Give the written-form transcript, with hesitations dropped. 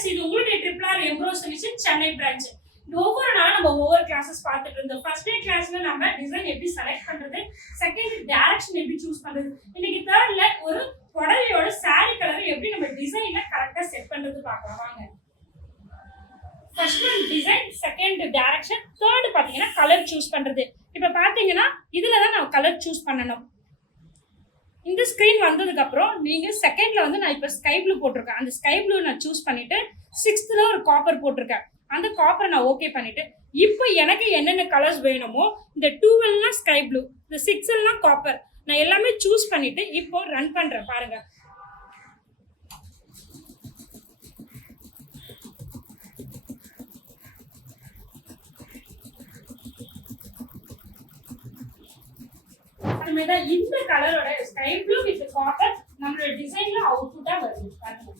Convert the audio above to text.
Friends, இது உங்களுடைய triple R எம்ப்ரோ சொல்யூஷன் சென்னை பிரான்ச். ஒவ்வொரு நாளும் நம்ம ஒவ்வொரு கிளாஸஸ் பார்த்துட்டு இருந்தோம். ஃபர்ஸ்ட் டே கிளாஸ்ல நம்ம டிசைன் எப்படி செலக்ட் பண்றது, செகண்ட் டைரக்ஷன் எப்படி சூஸ் பண்றது, இன்னைக்கு தேர்ட்ல ஒரு புடவையோட சாரி கலர் எப்படி நம்ம டிசைனை கரெக்டா செட் பண்றது பார்க்கலாம் வாங்க. First one design, second direction, third பாத்தீங்கன்னா கலர் சூஸ் பண்றது. இப்ப பாத்தீங்கன்னா இதுல தான் நம்ம கலர் சூஸ் பண்ணணும். இந்த ஸ்கிரீன் வந்ததுக்கு அப்புறம் நீங்க செகண்ட்ல வந்து நான் இப்ப ஸ்கை ப்ளூ போட்டிருக்கேன். அந்த ஸ்கை ப்ளூ நான் சூஸ் பண்ணிட்டு சிக்ஸ்த்ல ஒரு காப்பர் போட்டிருக்கேன். அந்த காப்பரை நான் ஓகே பண்ணிட்டு இப்போ எனக்கு என்னென்ன கலர்ஸ் வேணுமோ, இந்த 2 ஸ்கை ப்ளூ, இந்த 6 காப்பர், நான் எல்லாமே சூஸ் பண்ணிட்டு இப்போ ரன் பண்றேன் பாருங்க. இந்த கலரோட ஸ்கை ப்ளூ வித் காப்பர் நம்மளோட டிசைன்ல அவுட்புட்டா வருது பாருங்க.